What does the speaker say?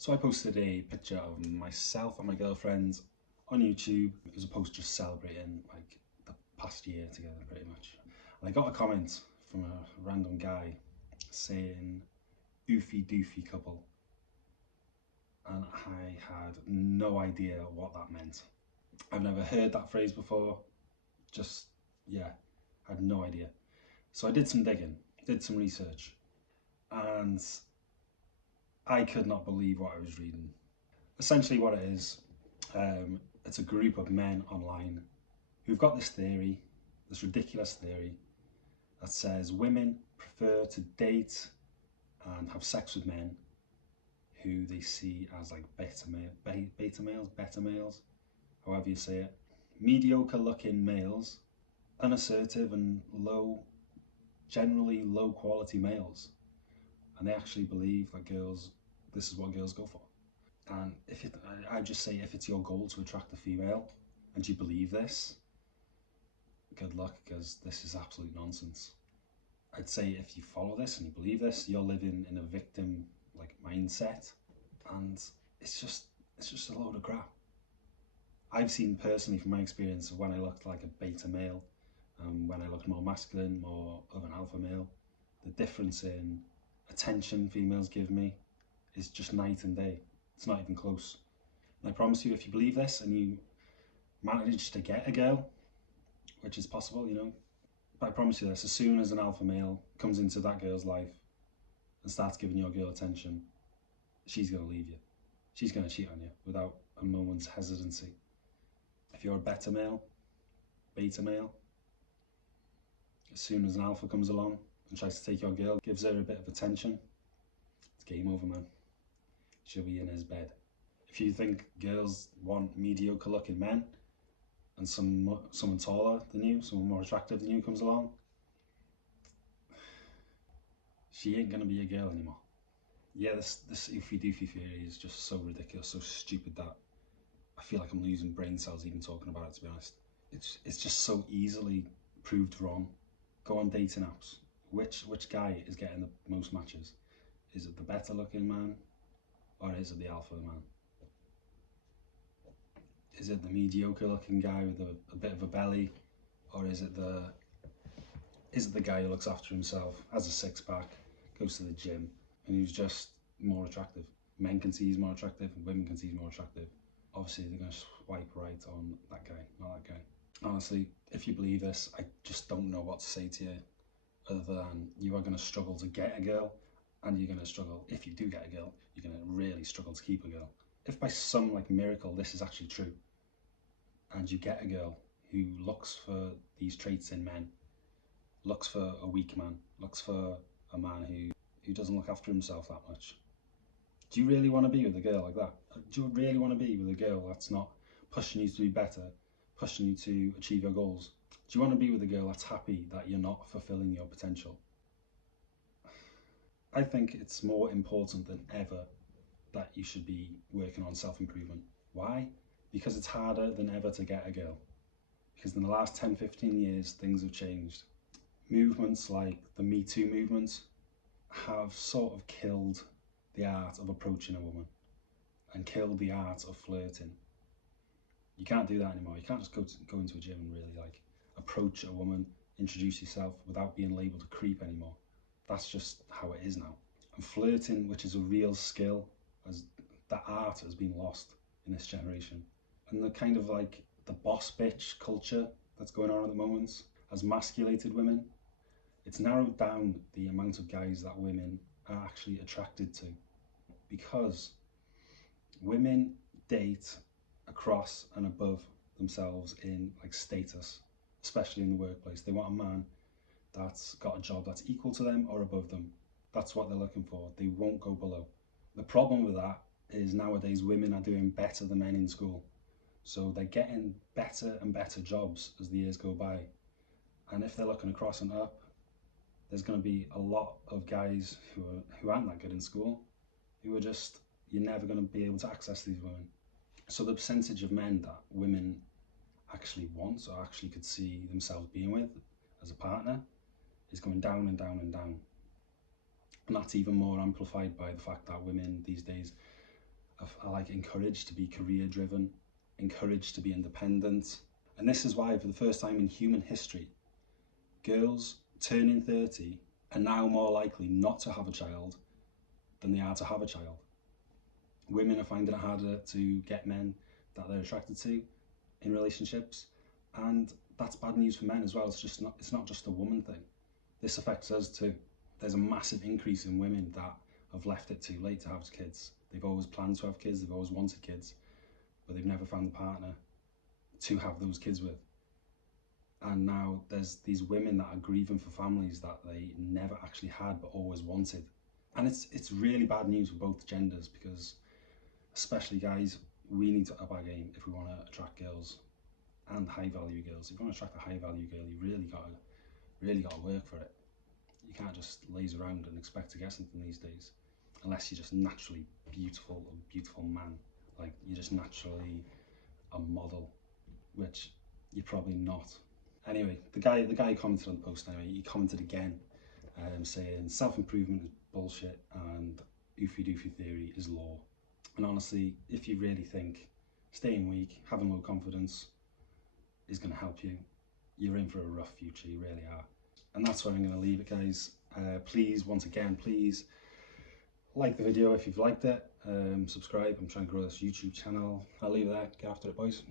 So I posted a picture of myself and my girlfriend on YouTube. It was a post just celebrating like the past year together pretty much. And I got a comment from a random guy saying Oofy Doofy couple. And I had no idea what that meant. I've never heard that phrase before. Just, yeah, had no idea. So I did some digging, did some research, and I could not believe what I was reading. Essentially what it is, it's a group of men online who've got this theory, this ridiculous theory, that says women prefer to date and have sex with men who they see as like beta males, however you say it. Mediocre looking males, unassertive and generally low quality males. And they actually believe that this is what girls go for. And I just say, if it's your goal to attract a female and you believe this, good luck, because this is absolute nonsense. I'd say if you follow this and you believe this, you're living in a victim like mindset, and it's just a load of crap. I've seen personally from my experience when I looked like a beta male, when I looked more masculine, more of an alpha male, the difference in attention females give me is just night and day. It's not even close. And I promise you, if you believe this and you manage to get a girl, which is possible, but I promise you this, as soon as an alpha male comes into that girl's life and starts giving your girl attention, she's going to leave you. She's going to cheat on you without a moment's hesitancy. If you're a beta male, as soon as an alpha comes along and tries to take your girl, gives her a bit of attention, it's game over, man. She'll be in his bed. If you think girls want mediocre looking men and someone taller than you, someone more attractive than you comes along, she ain't gonna be a girl anymore. Yeah, this Oofy Doofy theory is just so ridiculous, so stupid that I feel like I'm losing brain cells even talking about it, to be honest. It's just so easily proved wrong. Go on dating apps. Which guy is getting the most matches? Is it the better looking man, or is it the alpha man? Is it the mediocre looking guy with a bit of a belly, or is it the guy who looks after himself, has a six pack, goes to the gym, and who's just more attractive? Men can see he's more attractive, and women can see he's more attractive. Obviously, they're going to swipe right on that guy, not that guy. Honestly, if you believe this, I just don't know what to say to you, other than you are going to struggle to get a girl, and you're going to struggle, if you do get a girl, you're going to really struggle to keep a girl. If by some miracle this is actually true, and you get a girl who looks for these traits in men, looks for a weak man, looks for a man who doesn't look after himself that much, do you really want to be with a girl like that? Do you really want to be with a girl that's not pushing you to be better, pushing you to achieve your goals? Do you want to be with a girl that's happy that you're not fulfilling your potential? I think it's more important than ever that you should be working on self-improvement. Why? Because it's harder than ever to get a girl. Because in the last 10-15 years, things have changed. Movements like the Me Too movement have sort of killed the art of approaching a woman and killed the art of flirting. You can't do that anymore. You can't just go into a gym and really approach a woman, introduce yourself without being labelled a creep anymore. That's just how it is now. And flirting, which is a real skill, that art has been lost in this generation. And the kind of the boss bitch culture that's going on at the moment has emasculated women. It's narrowed down the amount of guys that women are actually attracted to, because women date across and above themselves in status, especially in the workplace. They want a man that's got a job that's equal to them or above them. That's what they're looking for. They won't go below. The problem with that is nowadays women are doing better than men in school. So they're getting better and better jobs as the years go by. And if they're looking across and up, there's going to be a lot of guys who aren't that good in school, who are just, you're never going to be able to access these women. So the percentage of men that women actually want or actually could see themselves being with as a partner is going down and down and down. And that's even more amplified by the fact that women these days are like encouraged to be career driven, encouraged to be independent. And this is why, for the first time in human history, girls turning 30 are now more likely not to have a child than they are to have a child. Women are finding it harder to get men that they're attracted to in relationships, and that's bad news for men as well. It's not just a woman thing. This affects us too. There's a massive increase in women that have left it too late to have kids. They've always planned to have kids, they've always wanted kids, but they've never found a partner to have those kids with. And now there's these women that are grieving for families that they never actually had but always wanted. And it's really bad news for both genders, because especially guys, we need to up our game if we want to attract girls, and high value girls. If you want to attract a high value girl, you really got to work for it. You can't just laze around and expect to get something these days, unless you're just naturally beautiful, a beautiful man. Like, you're just naturally a model, which you're probably not. Anyway, the guy who commented on the post, anyway, he commented again, saying self-improvement is bullshit and Oofy Doofy theory is law. And honestly, if you really think staying weak, having low confidence is going to help you, you're in for a rough future, you really are. And that's where I'm going to leave it, guys. Please, once again, please like the video if you've liked it, subscribe. I'm trying to grow this YouTube channel. I'll leave it there. Get after it, boys.